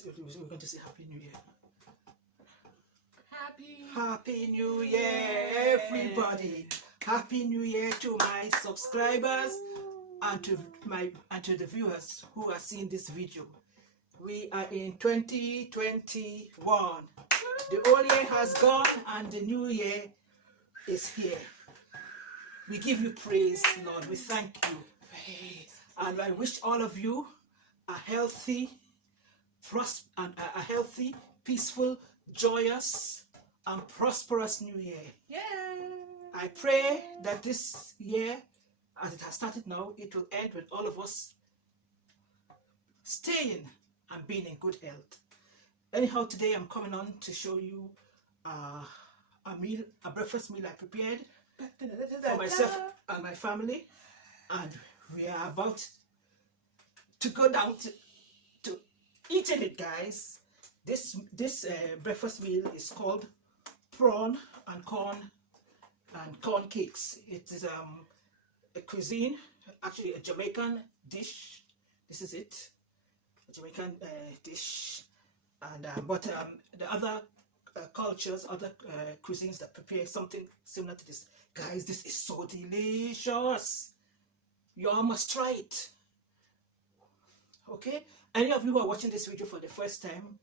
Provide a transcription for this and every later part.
we're going to say Happy New Year. Happy New Year, everybody! Happy New Year to my subscribers and to the viewers who are seeing this video. We are in 2021. The old year has gone and the new year is here. We give you praise, Lord. We thank you. And I wish all of you a healthy, peaceful, joyous, and prosperous new year. Yeah. I pray that this year, as it has started now, it will end with all of us staying and being in good health. Anyhow, today I'm coming on to show you a breakfast meal I prepared for myself and my family, and we are about to go down to eating it, guys. This breakfast meal is called prawn and corn cakes. It is a cuisine, actually a Jamaican dish. This is it, a Jamaican dish, and but the other cultures, other cuisines that prepare something similar to this. Guys, this is so delicious. You all must try it. Okay? Any of you who are watching this video for the first time,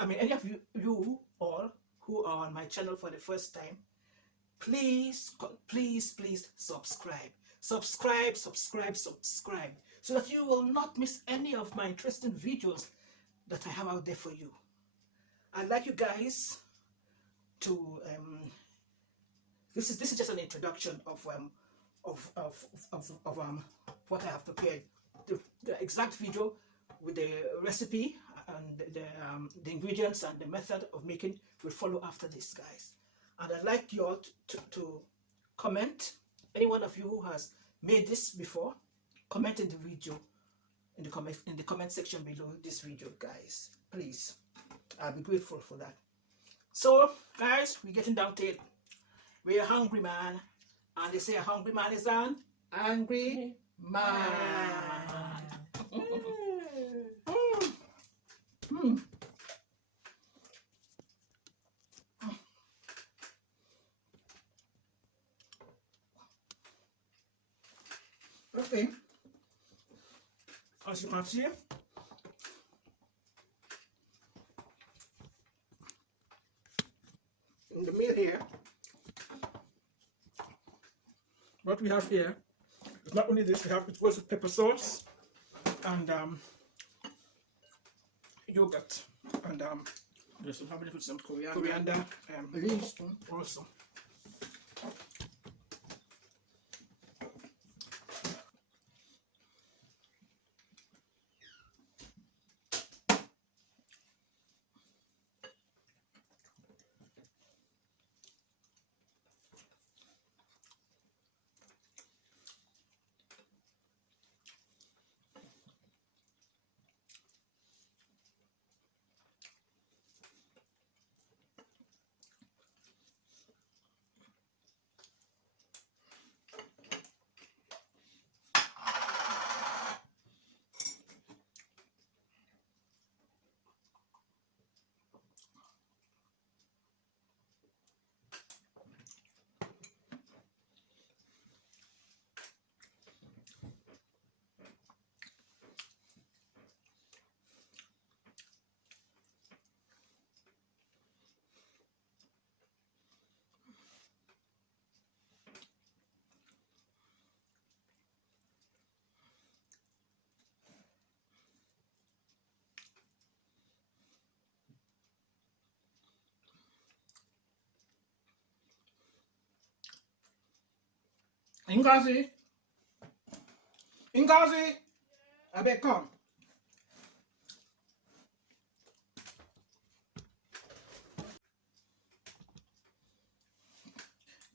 any of you all who are on my channel for the first time, please subscribe, so that you will not miss any of my interesting videos that I have out there for you. I'd like you guys to this is just an introduction of what I have prepared. The exact video with the recipe and the ingredients and the method of making will follow after this, guys. And I'd like you all to comment. Any one of you who has made this before, comment in the video, in the comment section below this video, guys. Please, I'll be grateful for that. So, guys, we're getting down to it. We're a hungry man, and they say a hungry man is an angry man. Okay, as you can see, in the meal here, what we have here is not only this, we have it goes with pepper sauce and yogurt, and just I'm going to put some coriander leaves also. Ngozi, I beg come.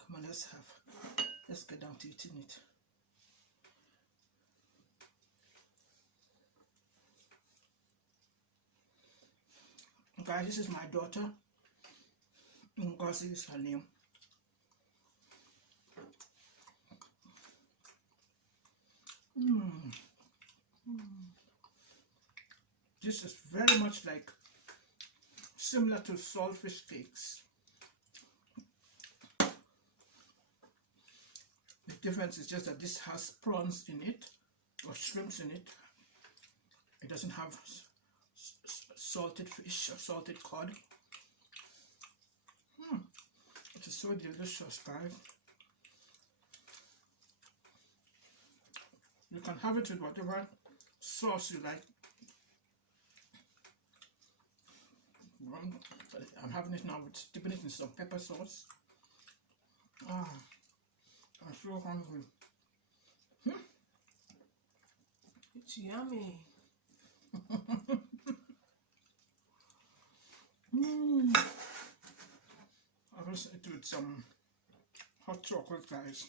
Come on, let's get down to eating it. Guys, this is my daughter. Ngozi is her name. This is very much like similar to saltfish cakes. The difference is just that this has prawns in it, or shrimps in it. It doesn't have salted fish or salted cod. It is so delicious, guys. You can have it with whatever sauce you like. I'm having it now with dipping it in some pepper sauce. Ah, I'm so hungry. It's yummy. I was eat with some hot chocolate, guys.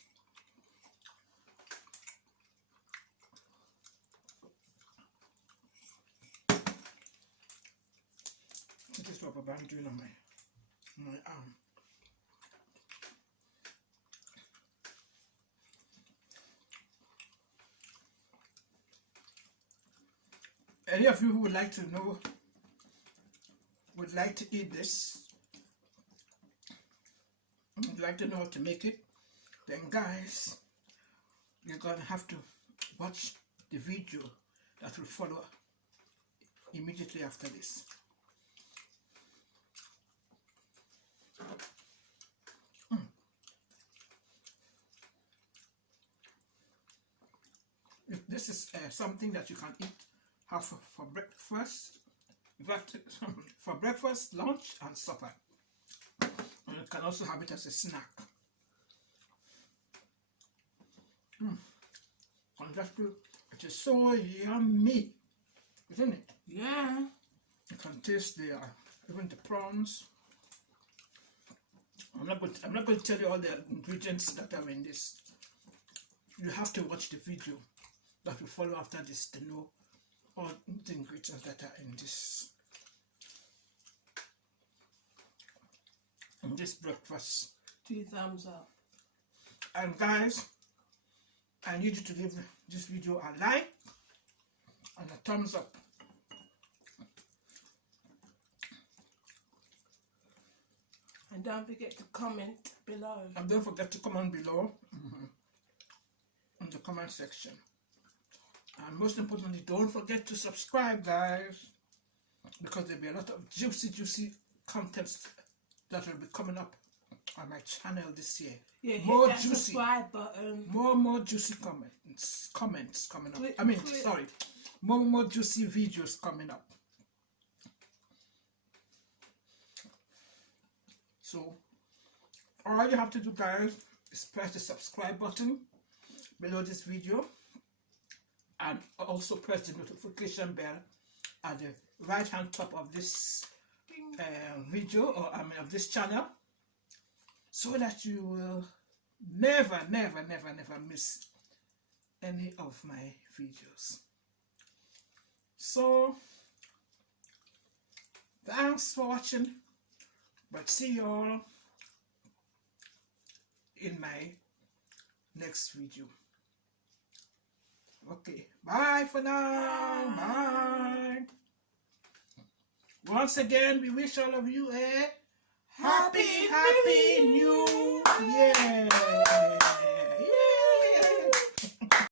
This is what I'm doing on my arm. Any of you who would like to know, would like to eat this, would like to know how to make it, then guys, you're gonna have to watch the video that will follow immediately after this. If this is something that you can have for breakfast, for breakfast, lunch, and supper. And you can also have it as a snack. And it is so yummy, isn't it? Yeah. You can taste the even the prawns. I'm not going to tell you all the ingredients that are in this. You have to watch the video that will follow after this to know all the ingredients that are in this breakfast. 2 thumbs up. And guys, I need you to give this video a like and a thumbs up. And don't forget to comment below. And don't forget to comment below in the comment section. And most importantly, don't forget to subscribe, guys, because there'll be a lot of juicy contents that will be coming up on my channel this year. Yeah, more hit that juicy, subscribe button. more juicy comments coming up. Sorry, more juicy videos coming up. So all you have to do, guys, is press the subscribe button below this video, and also press the notification bell at the right hand top of this video, or of this channel, so that you will never miss any of my videos. So thanks for watching, but see you all in my next video. Okay, bye for now. Bye. Once again, we wish all of you a happy new year.